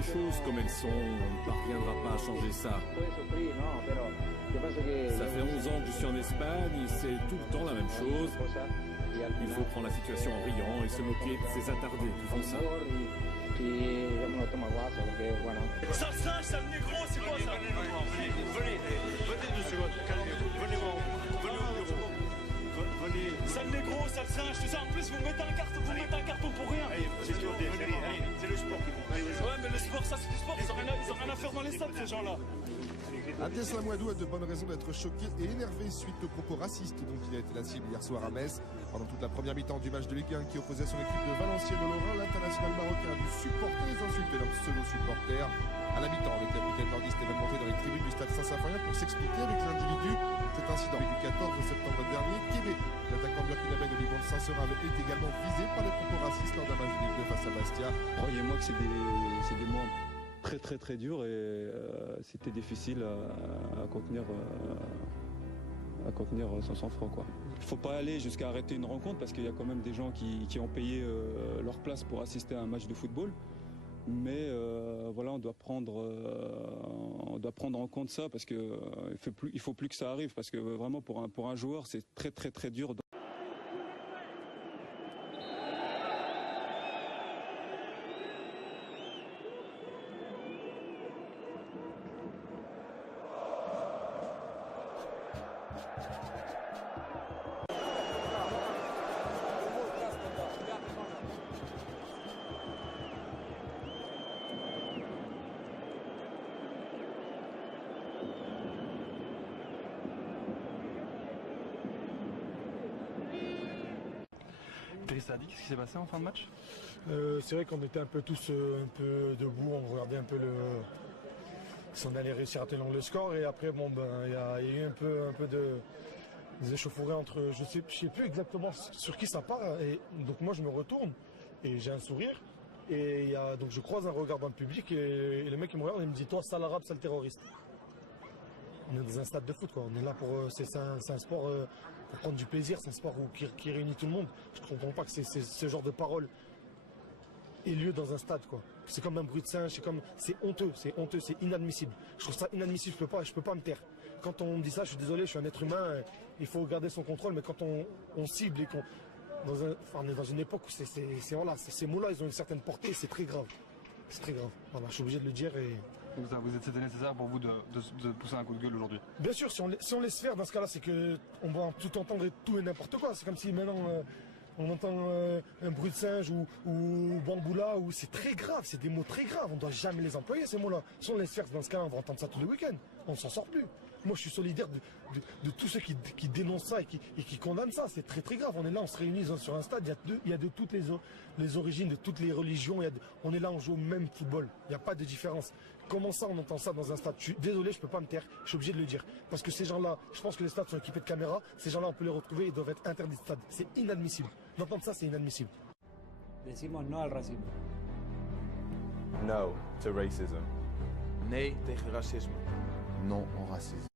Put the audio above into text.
Choses comme elles sont, on ne parviendra pas à changer ça. Ça fait 11 ans que je suis en Espagne et c'est tout le temps la même chose. Il faut prendre la situation en riant et se moquer de ces attardés qui font ça. Ça, sale négro, c'est quoi ça? Venez 2 secondes, calmez-vous, venez voir, venez au bureau. Sale négro, sale singe, tout ça, en plus vous mettez un carton pour rien. C'est le sport qui compte. Ouais, mais le sport, ça c'est du sport, ils ont rien à faire dans les stades ces gens-là. Abdel Lamouadou a de bonnes raisons d'être choqué et énervé suite aux propos racistes dont il a été la cible hier soir à Metz. Pendant toute la première mi-temps du match de Ligue 1 qui opposait son équipe de Valenciennes au Lorrain, l'international marocain a dû supporter les insultes d'un pseudo-supporter. À la mi-temps, le capitaine nordiste est même monté dans les tribunes du stade Saint-Symphorien pour s'expliquer avec l'individu. Cet incident du 14 septembre dernier, Kébé, l'attaquant burkinabé de Ligue 1 de Saint-Seurin, est également visé par les propos racistes lors d'un match de Ligue 2 face à Bastia. Croyez-moi que c'est des mots très durs et c'était difficile à contenir son sang-froid, quoi. Il ne faut pas aller jusqu'à arrêter une rencontre parce qu'il y a quand même des gens qui ont payé leur place pour assister à un match de football. Mais voilà, on doit prendre en compte ça parce que il faut plus que ça arrive parce que vraiment pour un joueur c'est très dur. Drissadi, qu'est-ce qui s'est passé en fin de match? C'est vrai qu'on était un peu tous debout, on regardait un peu si on allait réussir à tenir le score et après il y a eu un peu des échauffourées entre je sais plus exactement sur qui ça part et donc moi je me retourne et j'ai un sourire et donc je croise un regard dans le public et le mec il me regarde et il me dit toi sale arabe, sale terroriste. On est dans un stade de foot quoi, on est là pour c'est un sport pour prendre du plaisir, c'est un sport qui réunit tout le monde. Je ne comprends pas que ce genre de paroles ait lieu dans un stade quoi. C'est comme un bruit de singe, c'est honteux, c'est inadmissible. Je trouve ça inadmissible, je peux pas me taire. Quand on me dit ça, je suis désolé, je suis un être humain, il faut garder son contrôle, mais quand on cible et on est dans une époque où ces mots-là, ils ont une certaine portée, c'est très grave. C'est très grave. Voilà, je suis obligé de le dire et. C'était nécessaire pour vous de pousser un coup de gueule aujourd'hui? Bien sûr, si on laisse faire, dans ce cas-là, c'est qu'on va tout entendre et tout et n'importe quoi. C'est comme si maintenant on entend un bruit de singe ou bamboula, ou c'est très grave, c'est des mots très graves. On ne doit jamais les employer ces mots-là. Si on laisse faire, dans ce cas-là, on va entendre ça tous les week-ends. On ne s'en sort plus. Moi, je suis solidaire de tous ceux qui dénoncent ça et qui condamnent ça. C'est très grave. On est là, on se réunit sur un stade. Il y a de toutes les origines, de toutes les religions. On est là, on joue au même football. Il n'y a pas de différence. Comment ça, on entend ça dans un stade? Je suis désolé, je ne peux pas me taire. Je suis obligé de le dire. Parce que ces gens-là, je pense que les stades sont équipés de caméras. Ces gens-là, on peut les retrouver. Ils doivent être interdits de stade. C'est inadmissible. D'entendre ça, c'est inadmissible. Decimos no al racismo. No to racism. Nee tegen racisme. Non au racisme.